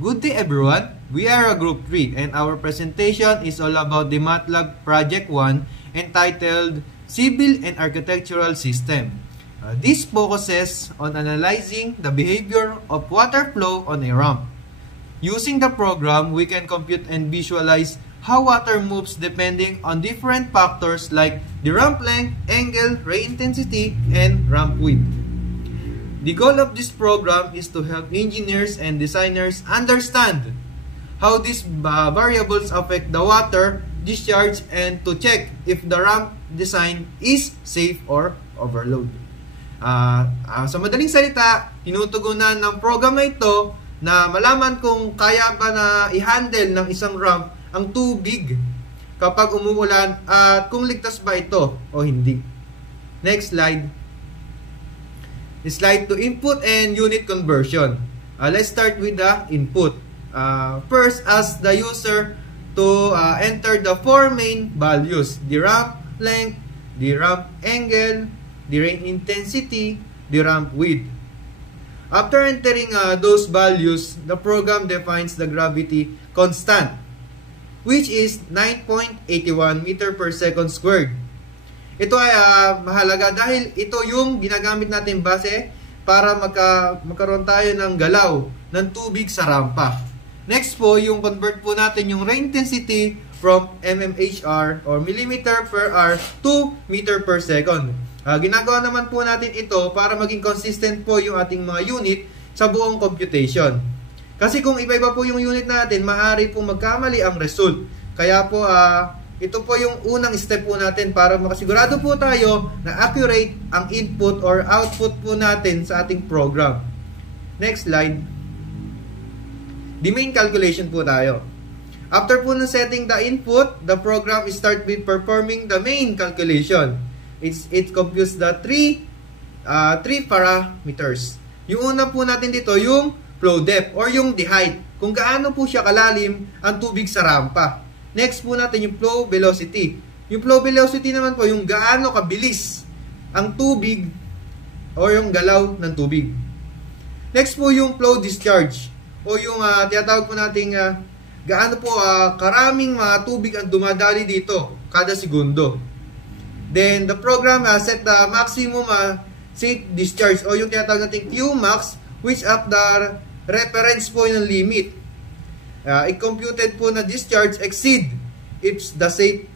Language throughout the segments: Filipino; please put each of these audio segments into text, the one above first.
Good day everyone! We are a Group 3 and our presentation is all about the MATLAB Project 1 entitled Civil and Architectural System. This focuses on analyzing the behavior of water flow on a ramp. Using the program, we can compute and visualize how water moves depending on different factors like the ramp length, angle, ray intensity, and ramp width. The goal of this program is to help engineers and designers understand how these variables affect the water discharge and to check if the ramp design is safe or overload. Sa madaling salita, tinutugunan ng program na ito na malaman kung kaya ba na i-handle ng isang ramp ang tubig kapag umuulan at kung ligtas ba ito o hindi. Next slide. Slide to input and unit conversion. Let's start with the input. First, ask the user to enter the four main values: the ramp length, the ramp angle, the ray intensity, the ramp width. After entering those values, the program defines the gravity constant, which is 9.81 meter per second squared. Ito ay mahalaga dahil ito yung ginagamit natin base para magkaroon tayo ng galaw ng tubig sa rampa. Next po, yung convert po natin yung ray intensity from mmHr or millimeter per hour to meter per second. Ginagawa naman po natin ito para maging consistent po yung ating mga unit sa buong computation. Kasi kung iba-iba po yung unit natin, maaari po magkamali ang result. Kaya po, ito po yung unang step po natin para makasigurado po tayo na accurate ang input or output po natin sa ating program. Next slide. The main calculation po tayo. After po na setting the input, the program start with performing the main calculation. It computes the three parameters. Yung una po natin dito, yung flow depth or yung the height. Kung gaano po siya kalalim ang tubig sa rampa. Next po natin yung flow velocity. Yung flow velocity naman po yung gaano kabilis ang tubig o yung galaw ng tubig. Next po yung flow discharge o yung tinatawag po nating gaano po karaming tubig ang dumadali dito kada segundo. Then the program set the maximum safe discharge o yung tinatawag nating Qmax which at the reference po yung limit. I-computed po na discharge exceed if the safe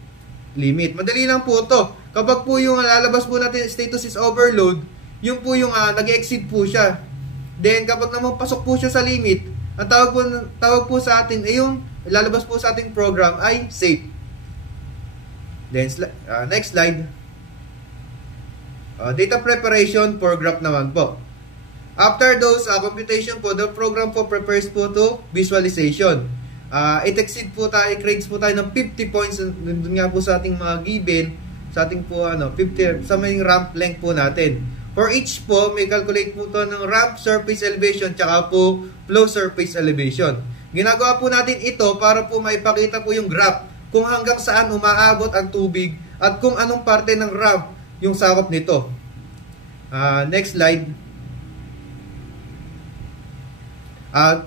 limit. Madali lang po to. Kapag po yung lalabas po natin status is overload, yung po yung nag-exceed po siya. Then kapag naman pasok po siya sa limit, ang tawag po sa atin ay yung lalabas po sa ating program ay safe. Then next slide. Data preparation for graph naman po. After those computation po, the program po prepares po to visualization. It exceed po tayo, it po tayo ng 50 points doon nga po sa ating mga given, sa ating po 50 sa may ramp length po natin. For each po, may calculate po to ng ramp surface elevation tsaka po flow surface elevation. Ginagawa po natin ito para po maipakita po yung graph kung hanggang saan umaabot ang tubig at kung anong parte ng ramp yung sakop nito. Next slide.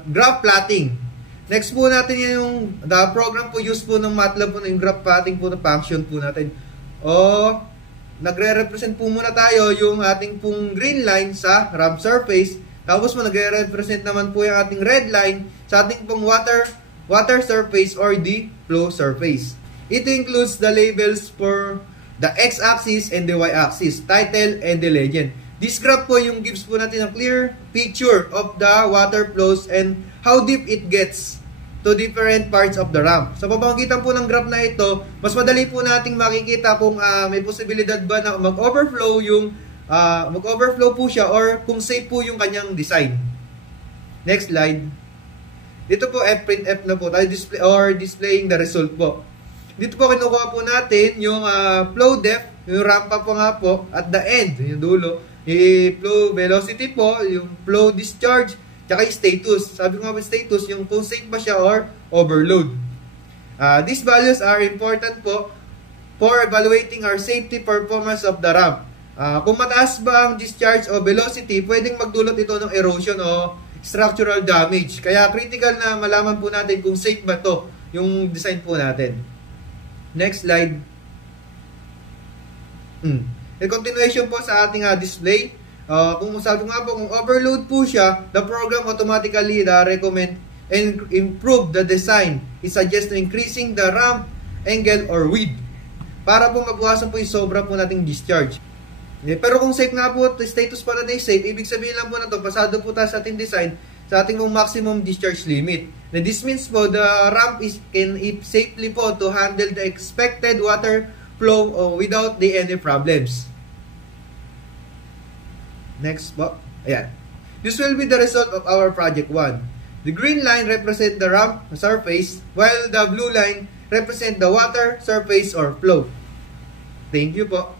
Graph plotting. Next po natin yung program po use po ng MATLAB po yung graph plotting po na function po natin. Nagre-represent po muna tayo yung ating pong green line sa ramp surface. Tapos po nagre-represent naman po yung ating red line sa ating pong water surface or the flow surface. It includes the labels for the x-axis and the y-axis, title and the legend. This graph po yung gives po natin a clear picture of the water flows and how deep it gets to different parts of the ramp. Sa pamamagitan po ng graph na ito, mas madali po nating makikita kung may posibilidad ba na mag-overflow po siya or kung safe po yung kanyang design. Next slide. Dito po fprintf na po tayo displaying the result po. Dito po kinukuha po natin yung flow depth, yung rampa po nga po at the end, yung dulo. Yung flow velocity po, yung flow discharge, tsaka yung status. Sabi ko nga po status, yung kung safe ba siya or overload. These values are important po for evaluating our safety performance of the ramp. Kung mataas ba ang discharge o velocity, pwedeng magdulot ito ng erosion o structural damage. Kaya critical na malaman po natin kung safe ba to yung design po natin. Next slide. In continuation po sa ating display, kung sabi nga po, kung overload po siya, the program automatically recommend and improve the design. It suggests to increasing the ramp angle or width para po mabawasan po yung sobra po nating discharge. Pero kung safe nga po, status pa natin safe, ibig sabihin lang po na to, pasado po tayo sa ating design sa ating maximum discharge limit. And this means po, the ramp can safely po to handle the expected water flow without any problems. Next po. Ayan. This will be the result of our project 1. The green line represent the ramp surface, while the blue line represent the water surface or flow. Thank you po.